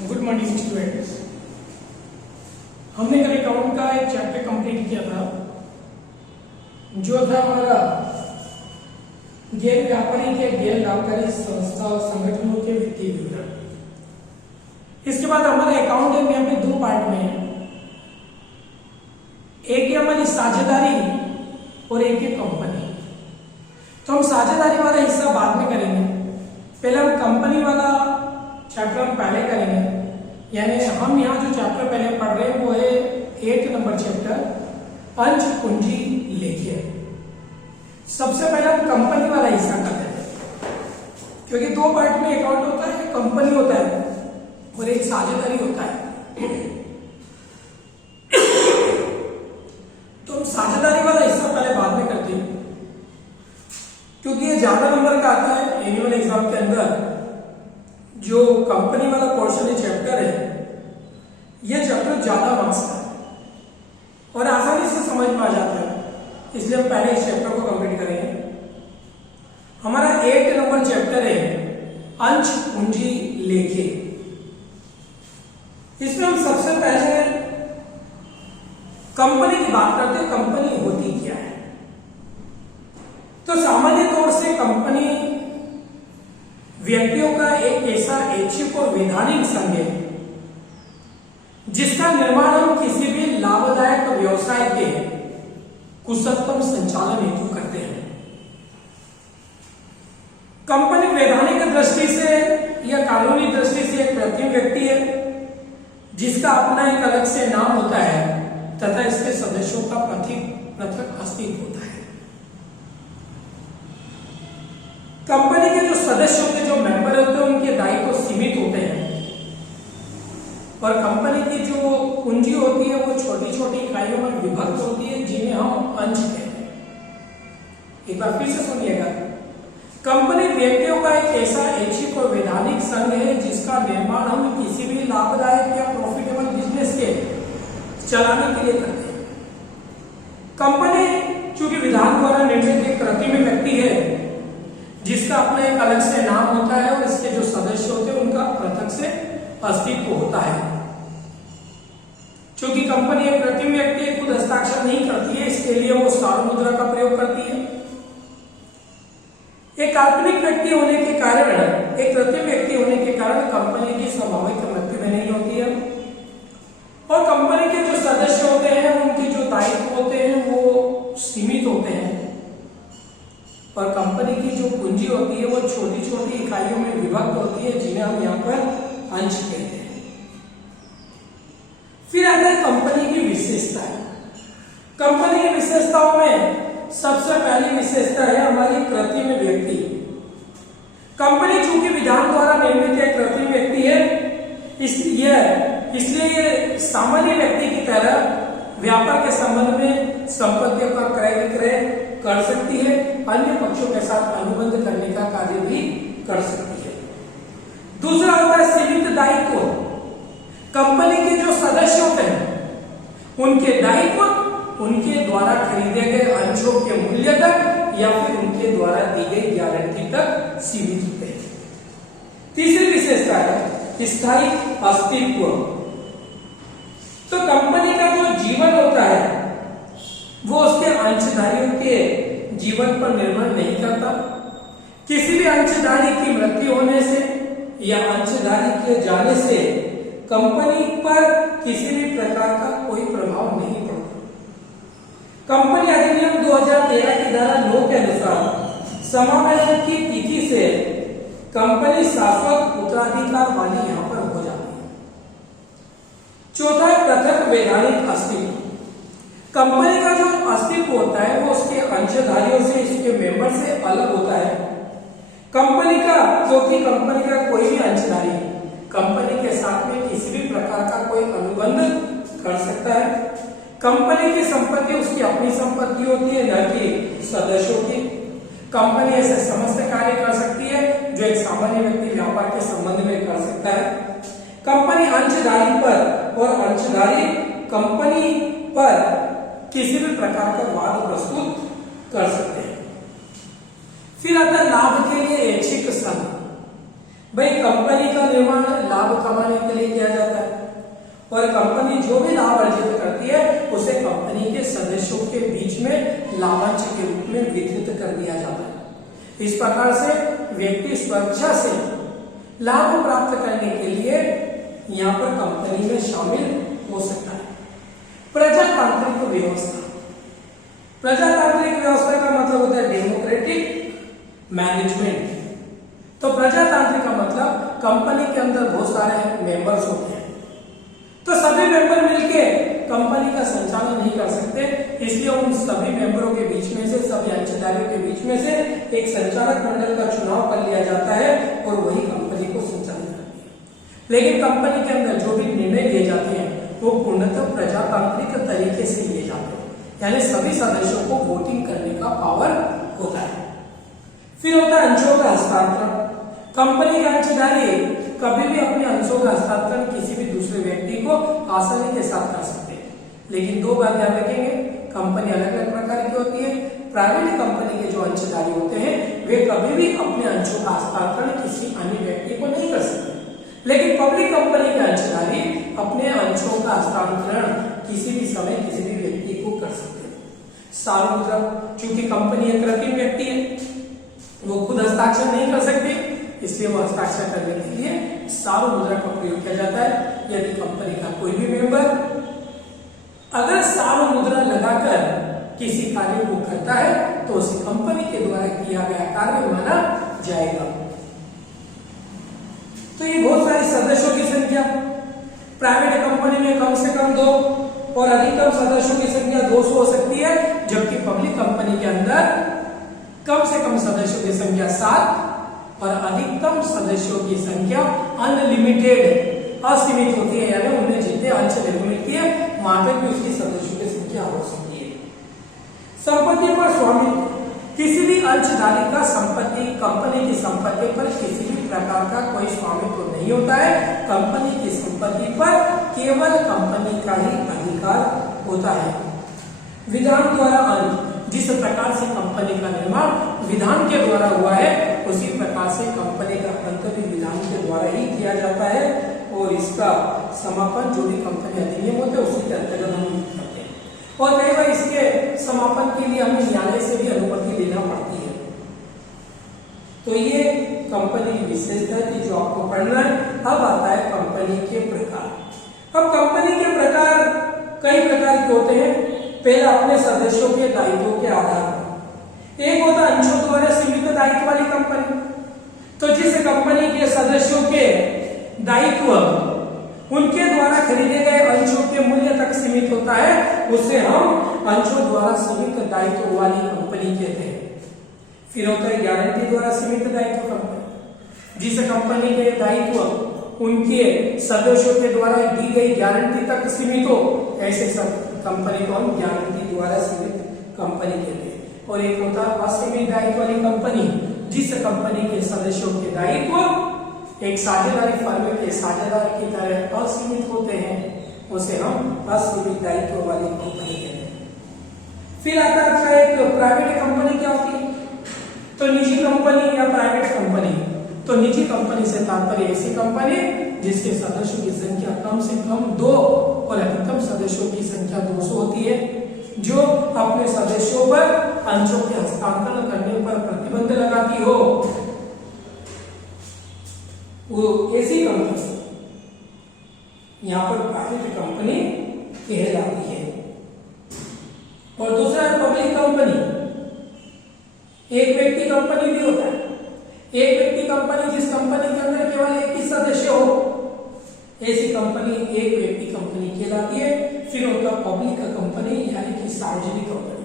Good morning students. हमने कल account का एक चैप्टर कंप्लीट किया था जो था हमारा गैर व्यापारी के गैर लाभकारी संस्था और संगठनों के वित्तीय विवरण। इसके बाद हमारा अकाउंट है यहाँ पे दो पार्ट में है, एक है हमारी साझेदारी और एक है कंपनी। तो हम साझेदारी वाला हिस्सा बाद में करेंगे, पहले हम कंपनी वाला चैप्टर हम पहले करेंगे। यानी हम यहाँ जो चैप्टर पहले पढ़ रहे हैं वो है 8 नंबर चैप्टर पंच पूंजी लेखा। सबसे पहले हम कंपनी वाला हिस्सा करते हैं, क्योंकि दो पार्ट में अकाउंट होता है, एक कंपनी होता है और एक साझेदारी होता है। तो हम साझेदारी वाला हिस्सा पहले बाद में करते हैं, क्योंकि ये ज्यादा नंबर का आता है एनुअल एग्जाम के अंदर। जो कंपनी वाला पोर्शन है चैप्टर है, ये चैप्टर ज्यादा मार्क्स का है और आसानी से समझ में आ जाता है, इसलिए हम पहले इस चैप्टर को कंप्लीट करेंगे। हमारा 8 नंबर चैप्टर है अंश पूंजी लेखे। इसमें हम सबसे पहले कंपनी की बात करते हैं, कंपनी होती क्या है। तो सामान्य तौर से कंपनी व्यक्तियों का एक ऐसा ऐच्छिक और वैधानिक संघ है जिसका निर्माण हम किसी भी लाभदायक व्यवसाय के कुशलतम संचालन हेतु करते हैं। कंपनी वैधानिक दृष्टि से या कानूनी दृष्टि से एक कृत्रिम व्यक्ति है जिसका अपना एक अलग से नाम होता है तथा इसके सदस्यों का पृथक अस्तित्व होता है। कंपनी के जो सदस्य होते हैं, जो मेंबर होते हैं, उनके दायित्व सीमित होते हैं और कंपनी की जो पूंजी होती है वो छोटी छोटी इकाइयों में विभक्त होती है जिन्हें हम अंश कहते हैं। एक बार फिर से सुनिएगा, कंपनी व्यक्तियों का एक ऐसा ऐच्छिक और वैधानिक संघ है जिसका निर्माण हम किसी भी लाभदायक या प्रॉफिटेबल बिजनेस के चलाने के लिए करते हैं। कंपनी चूंकि विधान द्वारा निर्मित एक कृत्रिम व्यक्ति है जिसका अपना एक अलग से नाम होता है और इसके जो सदस्य होते हैं उनका पृथक से अस्तित्व होता है। क्योंकि कंपनी एक कृत्रिम व्यक्ति खुद हस्ताक्षर नहीं करती है, इसके लिए वो सारू मुद्रा का प्रयोग करती है। एक काल्पनिक व्यक्ति होने के कारण, एक कृत्रिम व्यक्ति होने के कारण कंपनी की स्वाभाविक मृत्यु भी नहीं होती है और कंपनी के जो सदस्य होते हैं उनके जो दायित्व होते हैं वो सीमित होते हैं और कंपनी की जो पूंजी होती है वो छोटी छोटी इकाइयों में विभक्त होती है जिन्हें हम यहाँ पर अंश कहते हैं। फिर आता है कंपनी की विशेषताएं। कंपनी की विशेषताओं में सबसे पहली विशेषता है हमारी कृत्रिम व्यक्ति। कंपनी चूंकि विधान द्वारा निर्मित एक कृत्रिम व्यक्ति है, इसलिए ये सामान्य व्यक्ति की तरह व्यापार के संबंध में संपत्तियों का क्रय विक्रय कर सकती है, अन्य पक्षों के साथ अनुबंध करने का कार्य भी कर सकती है। दूसरा होता है सीमित दायित्व। कंपनी के जो सदस्य होते हैं उनके दायित्व उनके द्वारा खरीदे गए अंशों के मूल्य तक या फिर उनके द्वारा दी गई गारंटी तक सीमित होते हैं। तीसरी विशेषता है स्थायी अस्तित्व। तो कंपनी का जो जीवन होता है वो उसके अंशधारियों के जीवन पर निर्भर नहीं करता। किसी भी अंशधारी की मृत्यु होने से या अंशधारी के जाने से कंपनी पर किसी भी प्रकार का कोई प्रभाव नहीं पड़ता। कंपनी अधिनियम 2013 की धारा 9 के अनुसार समापन की तिथि से कंपनी शाश्वत उत्तराधिकार वाली यहाँ पर हो जाती है। चौथा है पृथक वैधानिक अस्तित्व। कंपनी का जो अस्तित्व होता है वो उसके अंशधारियों से, इसके मेंबर से अलग होता है। कंपनी का, क्योंकि कंपनी का कोई भी अंशधारी कंपनी के साथ में किसी भी प्रकार का कोई अनुबंध कर सकता है। कंपनी की संपत्ति उसकी अपनी संपत्ति होती है, न कि सदस्यों की। कंपनी ऐसे समस्त कार्य कर सकती है जो एक सामान्य व्यक्ति व्यापार के संबंध में कर सकता है। कंपनी अंशधारी पर और अंशधारी कंपनी पर किसी भी प्रकार का वाद प्रस्तुत कर सकते हैं। फिर आता है लाभ के लिए ऐच्छिक संघ। भाई कंपनी का निर्माण लाभ कमाने के लिए किया जाता है और कंपनी जो भी लाभ अर्जित करती है उसे कंपनी के सदस्यों के बीच में लाभांश के रूप में वितरित कर दिया जाता है। इस प्रकार से व्यक्ति स्वेच्छा से लाभ प्राप्त करने के लिए यहाँ पर कंपनी में शामिल हो सकता है। प्रजातांत्रिक व्यवस्था, प्रजातांत्रिक व्यवस्था का मतलब होता है डेमोक्रेटिक मैनेजमेंट। तो प्रजातांत्रिक का मतलब कंपनी के अंदर बहुत सारे मेंबर्स होते हैं, तो सभी मेंबर मिलके कंपनी का संचालन नहीं कर सकते, इसलिए उन सभी मेंबरों के बीच में से, सभी अंशधारियों के बीच में से एक संचालक मंडल का चुनाव कर लिया जाता है और वही कंपनी को संचालित करती है। लेकिन कंपनी के अंदर जो भी निर्णय लिए जाते हैं वो पूर्णतः प्रजातांत्रिक तरीके से लिए जाते हैं, यानी सभी सदस्यों को वोटिंग करने का पावर होता है। फिर होता है अंशों का हस्तांतरण। कंपनी के अंशधारी कभी भी अपने अंशों का हस्तांतरण किसी भी दूसरे व्यक्ति को आसानी के साथ कर सकते हैं, लेकिन दो बात ध्यान रखेंगे, कंपनी अलग अलग प्रकार की होती है। प्राइवेट कंपनी के जो अंशधारी होते हैं वे कभी भी अपने अंशों का हस्तांतरण किसी अन्य व्यक्ति को नहीं कर सकते, लेकिन पब्लिक कंपनी के अंशधारी अपने अंशों का हस्तांतरण किसी भी समय किसी भी व्यक्ति को कर सकते हैं। सार्वमुद्रा, चूंकि कंपनी एक कृत्रिम व्यक्ति है, वो खुद हस्ताक्षर नहीं कर सकती, इसलिए वो हस्ताक्षर करने के लिए सार्वमुद्रा का प्रयोग किया जाता है। यदि कंपनी का कोई भी मेंबर अगर सार्वमुद्रा लगाकर किसी कार्य को करता है तो उसे कंपनी के द्वारा किया गया कार्य माना जाएगा। तो ये बहुत सारे सदस्यों की संख्या, प्राइवेट कंपनी में कम से कम 2 और अधिकतम सदस्यों की संख्या 200 हो सकती है, जबकि पब्लिक कंपनी के अंदर कम से कम सदस्यों की संख्या 7 और अधिकतम सदस्यों की संख्या अनलिमिटेड, असीमित होती है, यानी उन्हें जितने अंश निर्मित किए वहां तक भी उसकी सदस्यों की संख्या हो सकती है। संपत्ति पर स्वामित्व, किसी भी अंशधारी का संपत्ति, कंपनी की संपत्ति पर किसी भी प्रकार का कोई स्वामित्व नहीं होता है। कंपनी की संपत्ति पर केवल कंपनी का ही अधिकार होता है। विधान द्वारा अंत, जिस प्रकार से कंपनी का निर्माण विधान के द्वारा हुआ है उसी प्रकार से कंपनी का अंत भी विधान के द्वारा ही किया जाता है और इसका समापन जो भी कंपनी अधिनियम होते हैं उसी के अंतर्गत हम करते हैं। और कई बार इसके समापन के लिए हमें न्यायालय से भी अनुमति लेना पड़ती है। तो ये कंपनी की विशेषता थी जो आपको पढ़ना है। अब आता है कंपनी के प्रकार। अब कंपनी के प्रकार कई प्रकार के होते हैं। पहला अपने सदस्यों के दायित्वों के आधार पर, एक होता है अंशों द्वारा सीमित दायित्व वाली कंपनी। तो जिस कंपनी के सदस्यों के दायित्व उनके द्वारा खरीदे गए अंशों के मूल्य तक सीमित होता है उसे हम अंशों द्वारा सीमित दायित्व वाली कंपनी कहते हैं। फिर होता है गारंटी द्वारा सीमित दायित्व कंपनी, जिस कंपनी के दायित्व उनके सदस्यों के द्वारा दी गई गारंटी तक सीमित हो, ऐसे सब कंपनी को हम गारंटी द्वारा सीमित कंपनी कहते हैं। और एक होता है असीमित दायित्व वाली कंपनी, जिस कंपनी के सदस्यों के दायित्व एक साझेदारी फर्म के साझेदार की तरह असीमित होते हैं, उसे हम असीमित दायित्व वाली कंपनी कहते हैं। फिर आता है एक प्राइवेट कंपनी क्या होती है, तो निजी कंपनी या प्राइवेट कंपनी। तो निजी कंपनी से तात्पर्य ऐसी कंपनी जिसके सदस्यों की संख्या कम से कम 2 और अधिकतम सदस्यों की संख्या 200 होती है, जो अपने सदस्यों पर अंशों के हस्तांतरण करने पर प्रतिबंध लगाती हो, वो ऐसी कंपनी यहाँ पर प्राइवेट कंपनी कहलाती है। और दूसरा है पब्लिक कंपनी। एक व्यक्ति कंपनी भी होता है, एक व्यक्ति कंपनी जिस कंपनी के अंदर केवल एक ही सदस्य हो, ऐसी कंपनी एक व्यक्ति कंपनी कहलाती है। फिर होता पब्लिक कंपनी यानी कि सार्वजनिक कंपनी।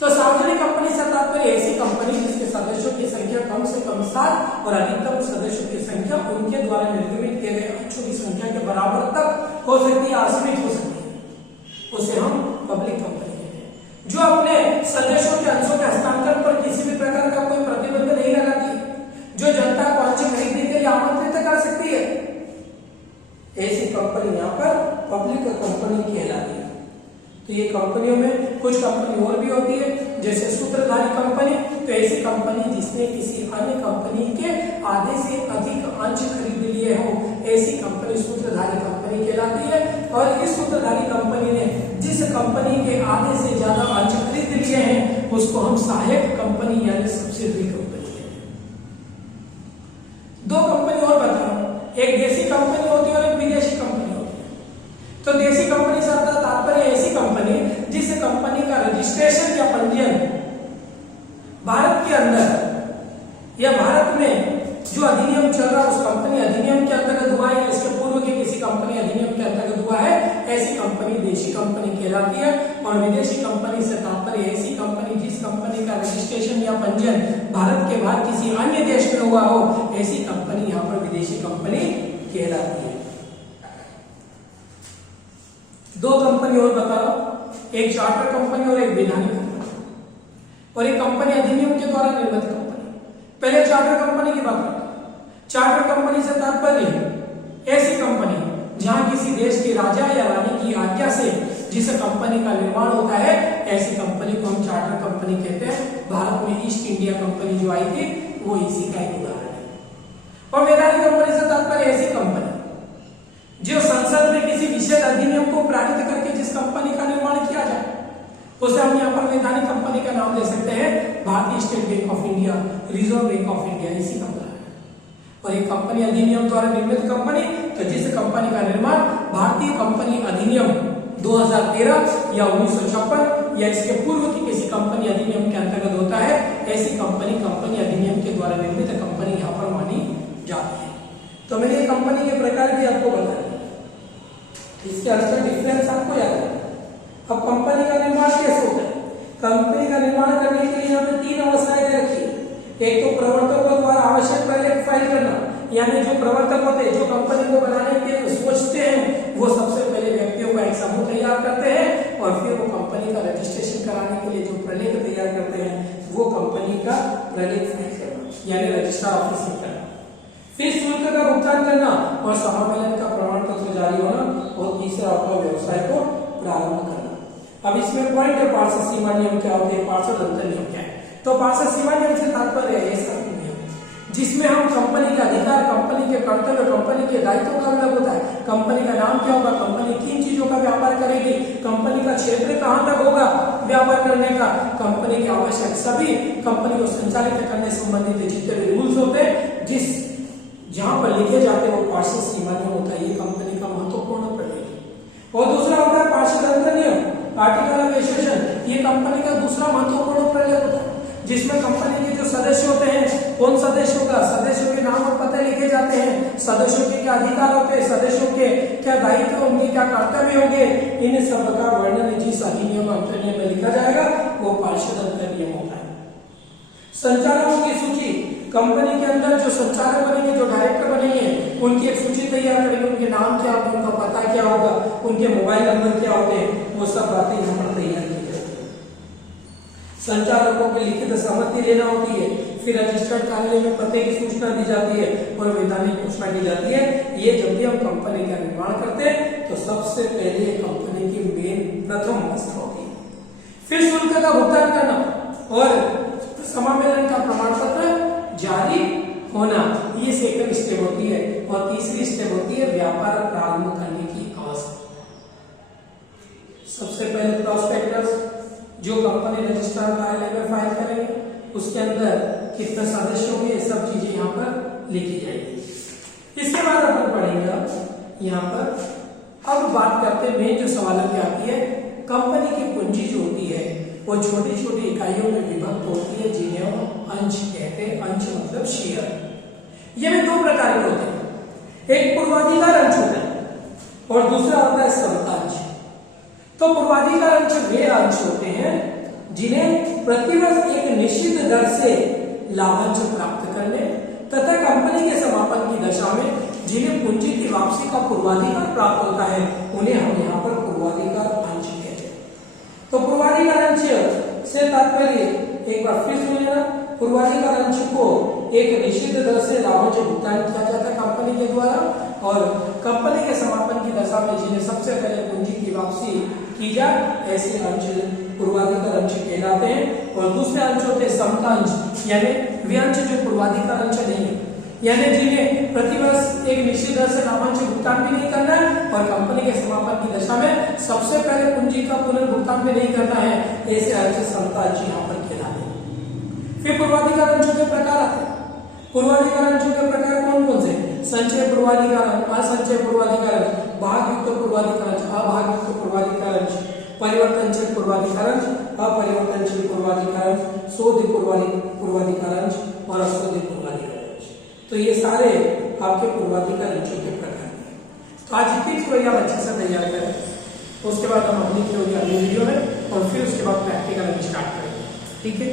तो सार्वजनिक कंपनी से तात्पर्य ऐसी कंपनी जिसके सदस्यों की संख्या कम से कम 7 और अधिकतम सदस्यों की संख्या उनके द्वारा निर्गमित किए गए अंशों की संख्या के बराबर तक हो सकती है, असीमित हो सकती है, उसे हम पब्लिक कंपनी कहते हैं। जो अपने सदस्यों के अंशों के हस्तांतरण पर किसी भी प्रकार का कोई प्रतिबंध नहीं लगाती, जो जनता को अंश खरीदने के लिए आमंत्रित कर सकती है, ऐसी कंपनी यहाँ पर पब्लिक कंपनी कहलाती है। तो ये कंपनियों में कुछ कंपनी और भी होती है, जैसे सूत्रधारी कंपनी। तो ऐसी कंपनी जिसने किसी अन्य कंपनी के आधे से अधिक अंश अंश खरीद लिए हो, ऐसी कंपनी सूत्रधारी कंपनी कहलाती है। और इस सूत्रधारी कंपनी ने जिस कंपनी के आधे से ज्यादा अंश खरीद लिए हैं उसको हम सहायक कंपनी यानी सब्सिडरी कंपनी कहते हैं। दो कंपनी और बता रहा हूं, एक देशी कंपनी होती है और एक विदेशी कंपनी होती है। तो देशी कंपनी से तात्पर्य ऐसी कंपनी जिस कंपनी का रजिस्ट्रेशन या पंजीयन भारत के अंदर या भारत में जो अधिनियम चल रहा है उस कंपनी अधिनियम के अंतर्गत हुआ है, इसके पूर्व के किसी कंपनी अधिनियम के अंतर्गत हुआ है, ऐसी कंपनी देशी कंपनी कहलाती है। और विदेशी कंपनी से तात्पर्य ऐसी कंपनी जिस कंपनी का रजिस्ट्रेशन या पंजीयन भारत के बाहर किसी अन्य देश में हुआ हो, ऐसी कंपनी यहाँ पर विदेशी कंपनी कहलाती है। दो कंपनी और बता रहा हूं, एक चार्टर कंपनी और एक वैधानिक कंपनी, और एक कंपनी अधिनियम के द्वारा निर्मित कंपनी। पहले चार्टर कंपनी की बात करते हैं। चार्टर कंपनी से तात्पर्य ऐसी कंपनी जहां किसी देश के राजा या रानी की आज्ञा से जिस कंपनी का निर्माण होता है, ऐसी कंपनी को हम चार्टर कंपनी कहते हैं। भारत में ईस्ट इंडिया कंपनी जो आई थी वो इसी का एक उदाहरण है। और वैधानिक कंपनी से तात्पर्य ऐसी कंपनी जो संसद में किसी विशेष अधिनियम को पारित करके जिस कंपनी का निर्माण किया जाए उसे हम यहाँ पर वैधानिक कंपनी का नाम दे सकते हैं भारतीय state bank of India, reserve bank of India, इसी का उदाहरण है। और एक कंपनी अधिनियम द्वारा निर्मित कंपनी तो जिस कंपनी का निर्माण भारतीय कंपनी अधिनियम 2013 या 1956 या इसके पूर्व की किसी कंपनी अधिनियम के अंतर्गत होता है, ऐसी कंपनी अधिनियम के द्वारा निर्मित कंपनी यहाँ पर मानी जाती है। तो मैंने कंपनी के प्रकार भी आपको बताया, इसके अंदर डिफरेंस आपको याद है। अब कंपनी का निर्माण कैसे होता है? कंपनी का निर्माण करने के लिए यहाँ पे तीन अवस्थाएं दे रखी है। एक तो प्रवर्तकों द्वारा आवश्यक प्रलेख फाइल करना, यानी जो प्रवर्तक होते हैं जो कंपनी को बनाने के सोचते हैं वो सबसे पहले व्यक्तियों का एक समूह तैयार करते हैं और फिर वो कंपनी का रजिस्ट्रेशन कराने के लिए जो प्रलेख तैयार करते हैं वो कंपनी का प्रलेख फाइल करना यानी रजिस्ट्रार ऑफिस में करना, फिर शुल्क का भुगतान करना और समामेलन का प्रमाण पत्र जारी होना और तीसरा होता व्यवसाय को प्रारंभ करना। अब इसमें पॉइंट है पार्षद सीमा नियम क्या होते हैं, पार्षद अंतर नियम क्या है। तो पार्षद सीमा नियम से तात्पर्य है ऐसा नियम जिसमें हम कंपनी के अधिकार, कंपनी के कर्तव्य, कंपनी के दायित्वों का उल्लेख होता है। कंपनी का नाम क्या होगा, कंपनी किन चीजों का व्यापार करेगी, कंपनी का क्षेत्र कहां तक होगा व्यापार करने का, कंपनी के आवश्यक सभी कंपनी को संचालित करने संबंधित जितने भी रूल्स होते हैं जिस जहां पर लिखे जाते हैं वो पार्षद सीमा नियम होता है। ये कंपनी का महत्वपूर्ण प्रलेख। और दूसरा होता है पार्षद अंतर नियम, आर्टिकल ऑफ एसोसिएशन। ये कंपनी का दूसरा महत्वपूर्ण प्रलेख होता है जिसमें कंपनी के जो सदस्य होते हैं, कौन सदस्य होगा, सदस्यों के नाम और पते लिखे जाते हैं, सदस्यों के क्या अधिकार होते हैं, सदस्यों के क्या दायित्व होंगे, क्या कर्तव्य होंगे, इन सब का वर्णन जिस अधिनियम अंतर नियम में लिखा जाएगा वो पार्षद अंतर नियम होता है। संचालकों की सूची, कंपनी के अंदर जो संचालक बनेंगे, जो डायरेक्टर बनेंगे, उनकी एक सूची तैयार करेंगे, उनके नाम क्या होगा, उनका पता क्या होगा, उनके मोबाइल नंबर क्या होते हैं, वो सब बातें यहाँ पर तैयार की जाती है। संचालकों की लिखित सहमति लेना होती है, फिर रजिस्टर्ड कार्यालय में पते की सूचना दी जाती है और वैधानिक घोषणा की जाती है। ये जब भी हम कंपनी का निर्माण करते हैं तो सबसे पहले कंपनी की मेन प्रथम अवस्था होती है। फिर शुल्क का भुगतान करना और समामेलन का प्रमाण पत्र जारी होना, ये सेकंड स्टेप होती है। और तीसरी स्टेप होती है व्यापार प्रारंभ करने की अवस्था। सबसे पहले प्रोस्पेक्टस जो कंपनी रजिस्ट्रार कार्यालय में फाइल करेंगे, उसके अंदर कितने सदस्य होंगे, ये सब चीजें यहाँ पर लिखी जाएगी। इसके बाद अपन पढ़ेंगे यहाँ पर। अब बात करते हैं मेन जो सवाल की आती है, कंपनी की पूंजी जो होती है वो छोटी छोटी इकाइयों में विभक्त होती है जिन्हें हम अंश कहते हैं। अंश मतलब शेयर। ये भी दो प्रकार के होते हैं, एक पूर्वाधिकार अंश होता है और दूसरा होता है समतांश। तो पूर्वाधिकार अंश वे अंश होते हैं जिन्हें प्रतिवर्ष एक निश्चित दर से लाभांश प्राप्त करने तथा कंपनी के समापन की दशा में जिन्हें पूंजी की वापसी का पूर्वाधिकार प्राप्त होता है, उन्हें हम यहाँ पर पूर्वाधिकार अंश कहते हैं। तो पूर्वाधिकार अंश से तात्पर्य एक बार फिर सुन लेना, पूर्वाधिकार अंश को एक निश्चित दर से लाभांश भुगतान किया जाता है कंपनी के द्वारा और कंपनी के समापन की दशा में जिन्हें सबसे पहले पूंजी की वापसी की जाए, ऐसे अंश पूर्वाधिकार अंश कहलाते हैं। और दूसरे अंश होते हैं समता अंश, यानी वे अंश जो पूर्वाधिकार अंश नहीं है, यानी जिन्हें प्रतिवर्ष एक निश्चित दर से लाभांश भुगतान भी नहीं करना है और कंपनी के समापन की दशा में सबसे पहले पूंजी का पुनर्भुगतान भी नहीं करना है। ऐसे आरक्षित संपदा अंश यहाँ पर कहलाते हैं। फिर पूर्वाधिकार अंशों के प्रकार आते हैं। पूर्वाधिकार अंशों के प्रकार कौन कौन से? संचय पूर्वाधिकार अंश, असंचय पूर्वाधिकार अंश, भागयुक्त पूर्वाधिकार अंश, अभागयुक्त पूर्वाधिकार अंश, परिवर्तनशील पूर्वाधिकार अंश, अपरिवर्तनशील पूर्वाधिकार अंश, शोध पूर्वाधिकार अंश और अशोध पूर्वाधिकार अंश। तो ये सारे आपके पूर्वाधिकार अंशों के प्रकार हैं। तो आज इतनी थ्योरी आप अच्छे से तैयार करें, तो उसके बाद हम अपनी थ्योरी अगली वीडियो में और फिर उसके बाद प्रैक्टिकल स्टार्ट करेंगे। ठीक है।